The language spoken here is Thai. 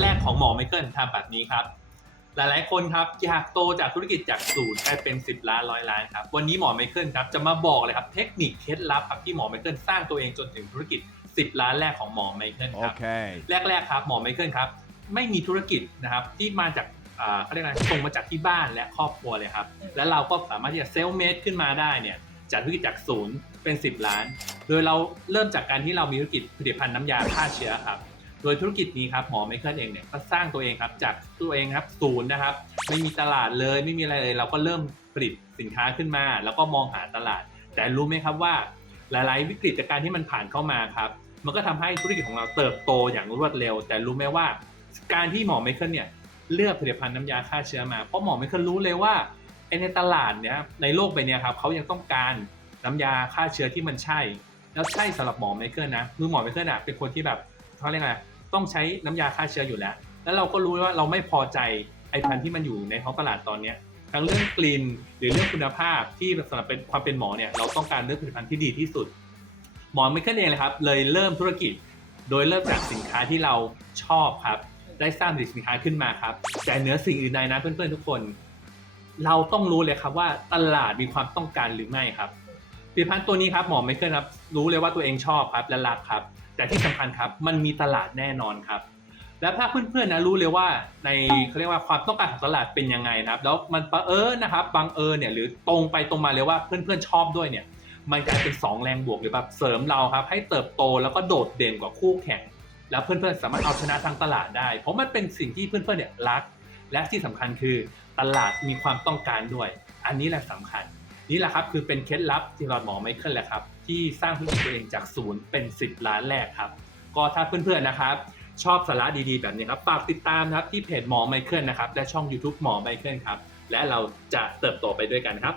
แรกของหมอไมเคิลทำแบบนี้ครับ หลายๆ คนครับอยากโตจากธุรกิจจากศูนย์กลายเป็น 10 ล้านร้อยล้านครับ วันนี้หมอไมเคิลครับจะมาบอกเลยครับเทคนิคเคล็ดลับครับที่หมอไมเคิลสร้างตัวเองจนถึงธุรกิจ 10 ล้านแรกของหมอไมเคิลครับ Okay. แรก ๆ ครับหมอไมเคิลครับไม่มีธุรกิจนะครับที่มาจากอ่าเขาเรียกอะไรส่งมาจากที่บ้านและครอบครัวเลยครับ แล้วเราก็สามารถที่จะเซลล์เมดขึ้นมาได้เนี่ยจากธุรกิจจากศูนย์เป็น 10 ล้าน โดยเราเริ่มจากการที่เรามีธุรกิจผลิตภัณฑ์น้ำยาฆ่าเชื้อครับ โดยธุรกิจนี้ครับหมอไมเคิลเองเนี่ยก็สร้างตัวเองครับจากตัวเองครับศูนย์นะครับไม่มีตลาดเลยไม่มีอะไรเลย เราก็เริ่มผลิตสินค้าขึ้นมา แล้วก็มองหาตลาด แต่รู้ไหมครับว่า หลาย ๆ วิกฤตการณ์ที่มันผ่านเข้ามาครับมันก็ทำให้ธุรกิจของเราเติบโตอย่างรวดเร็ว แต่รู้ไหมว่า การที่หมอไมเคิลเนี่ยเลือกผลิตภัณฑ์น้ำยาฆ่าเชื้อมาเพราะหมอไมเคิลรู้เลยว่าในตลาดเนี้ยในโลกใบเนี้ยครับเขายังต้องการน้ำยาฆ่าเชื้อที่มันใช่ แล้วใช่สำหรับหมอไมเคิลนะคือหมอไมเคิลอะเป็นคนที่แบบเขาเรียกอะไร ต้องใช้น้ำยาฆ่าเชื้ออยู่แล้ว แล้วเราก็รู้ว่าเราไม่พอใจไอ้พันธุ์ที่มันอยู่ในท้องตลาดตอนเนี้ยทั้งเรื่องกลิ่นหรือเรื่องคุณภาพที่สำหรับเป็นความเป็นหมอเนี่ยเราต้องการเลือกผลิตภัณฑ์ที่ดีที่สุด หมอไม่เคิลเองเลยครับ เลยเริ่มธุรกิจ โดยเริ่มจากสินค้าที่เราชอบครับ ได้สร้างผลิตสินค้าขึ้นมาครับ แต่เนื้อสิ่งอื่นใดนะเพื่อนๆทุกคน เราต้องรู้เลยครับว่าตลาดมีความต้องการหรือไม่ครับผลิตภัณฑ์ตัวนี้ครับหมอไม่เคิลครับรู้เลยว่าตัวเองชอบครับและรักครับ แต่ที่สำคัญครับมันมีตลาดแน่นอนครับ แล้วถ้าเพื่อนๆนะรู้เลยว่าในเขาเรียกว่าความต้องการของตลาดเป็นยังไงนะครับแล้วมันบังเอิญนะครับบังเอิญเนี่ยหรือตรงไปตรงมาเลยว่าเพื่อนๆชอบด้วยเนี่ยมันกลายเป็น 2 แรงบวกหรือแบบเสริมเราครับ ให้เติบโตแล้วก็โดดเด่นกว่าคู่แข่ง แล้วเพื่อนๆสามารถเอาชนะทางตลาดได้ เพราะมันเป็นสิ่งที่เพื่อนๆเนี่ยรัก และที่สำคัญคือตลาดมีความต้องการด้วย อันนี้แหละสำคัญ นี่แหละครับคือเป็นเคล็ดลับที่เราหมอไมเคิลแหละครับ ที่สร้างธุรกิจตัวเองจากศูนย์เป็น 10 ล้านแรกครับ ก็ถ้าเพื่อนๆนะครับ ชอบสาระดีๆแบบนี้ครับฝากติดตามครับที่เพจหมอไมเคิลนะครับและช่อง YouTube หมอไมเคิลครับและเราจะเติบโตไปด้วยกันครับ